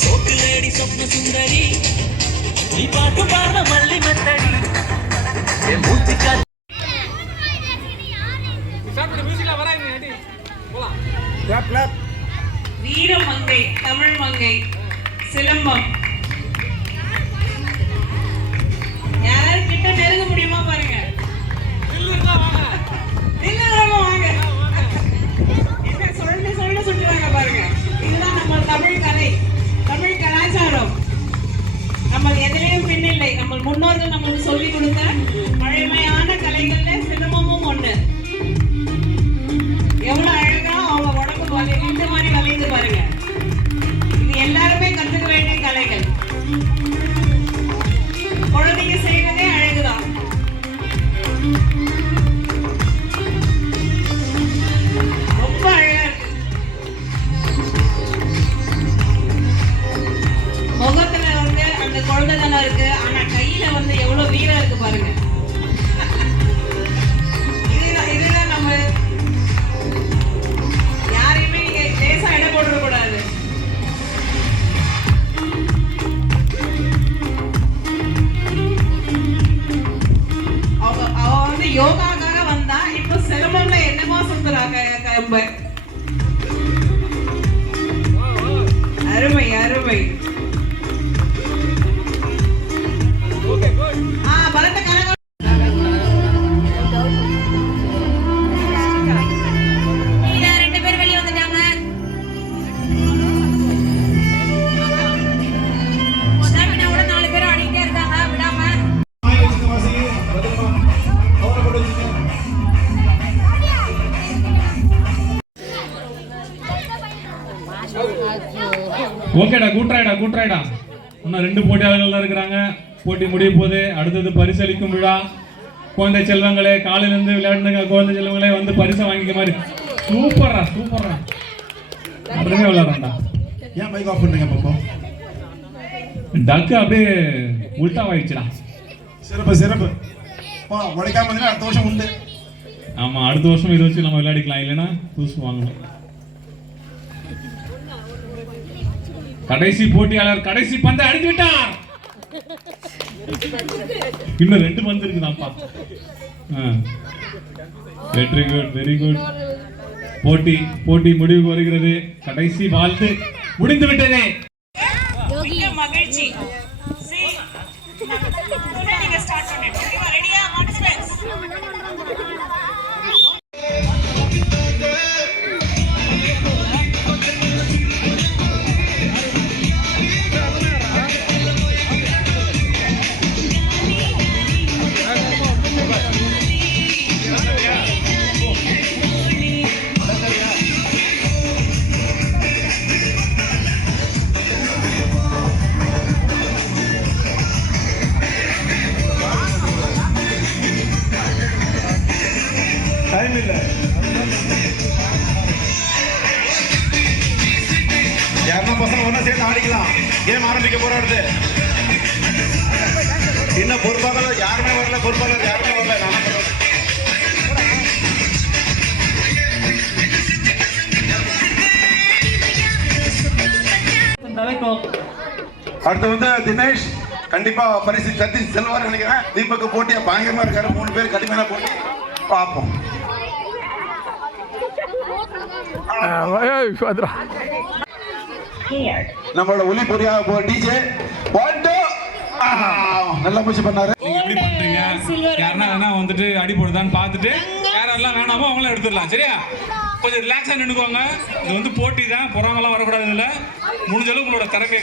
சோக்குலேடி சொப்ன சுந்தரி நீ பாட்டு பாட மல்லி மத்தடி என் மூத்திக்கா வீரமங்கை தமிழ் மங்கை சிலம்பம் யாராவது கிட்ட நெருங்க முடியுமா பாருங்க. சொல்லுவாங்க பாருங்க. இதுதான் நம்ம தமிழ் கலை, தமிழ் கலாச்சாரம். நம்ம எதிலையும் பின்னில்லை. நம்ம முன்னோர்கள் நம்மளுக்கு சொல்லி கொடுத்த பழமையான கலைகள்ல சிலம்பமும் ஒண்ணு. எவ்வளவு அழகா அவங்க உடம்பு இந்த மாதிரி வளைந்து பாருங்க. இது எல்லாருமே கத்துக்க வேண்டிய கலைகள். குழந்தைங்க செய்யறதே அழகுதான். ரொம்ப அழகா இருக்கு. முகத்துல வந்து அந்த குழந்தைதானே இருக்கு, ஆனா கையில வந்து எவ்வளவு வீரம் இருக்கு பாருங்க. இதுதான் நம்ம யாரையுமே நீங்க லேசா இடம் போட்டுற கூடாது. அவ வந்து யோகாக்காக வந்தா இப்ப சிலம்பம்ல என்னமா சுத்துறாங்க. அருமை அருமை. பலத்த கரகம். ரெண்டு பேர் வெளியே வந்துட்டாங்க. ஸ்டாமினாவோட 4 பேர் ஆடிட்டே இருக்காங்க விடாம. ஓகேடா, கூட்டுறாயிடா. இன்னும் 2 போட்டியாளர்கள் தான் இருக்கிறாங்க. போட்டி முடிய போது அடுத்தது பரிசளிக்கும் விழா. குழந்தை செல்வங்களே, காலையிலேருந்து விளையாடுங்க. குழந்தை செல்வங்களே வந்து பரிசை வாங்கிக்க மாதிரி. சூப்பரா அப்படியே விளையாடுறா. ஏன் பைக் ஆஃப் பண்ணுங்க பாப்போம். டக்கு அப்படியே உல்டா ஆயிடுச்சுடா. சிறப்பு உடைக்காம அடுத்த வருஷம் உண்டு. ஆமா, அடுத்த வருஷம் இதை வச்சு நம்ம விளையாடிக்கலாம். இல்லைன்னா புதுசு வாங்கணும். கடைசி போட்டியாளர் கடைசி பந்தை அடித்து விட்டார். இன்னும் 2 பந்து இருக்குதாப்பா. Very good. போட்டி முடிவுக்கு வருகிறது. கடைசி வாழ்த்து முடிந்து விட்டதே. மகிழ்ச்சி. டைம் இல்ல. யாருன்னா பசங்க ஒண்ணா சேர்ந்து ஆடிக்கலாம். கேம் ஆரம்பிக்க போற அடுத்து. இன்னும் பொறுப்பாளர் யாருமே வரல. அடுத்து வந்து தினேஷ் கண்டிப்பா பரிசு தட்டி செல்வார் நினைக்கிறேன். தீபக்கு போட்டியா பயங்கரமா இருக்காரு. 3 பேர் கடுமையான போட்டி பார்ப்போம். நம்மளோட ஒலி பொறியா டிஜே நல்லா முயற்சி பண்ணாரு. நீங்க எப்படி பண்றீங்க? யாருன்னா வேணா வந்துட்டு அடி போடுதான்னு பார்த்துட்டு யாரெல்லாம் வேணாமோ அவங்களும் எடுத்துடலாம். சரியா? கொஞ்சம் ரிலாக்ஸா நின்னுக்கோங்க. இது வந்து போட்டி தான், பொறாமலாம் வரக்கூடாது. இதுல முடிஞ்ச அளவு உங்களோட திறமை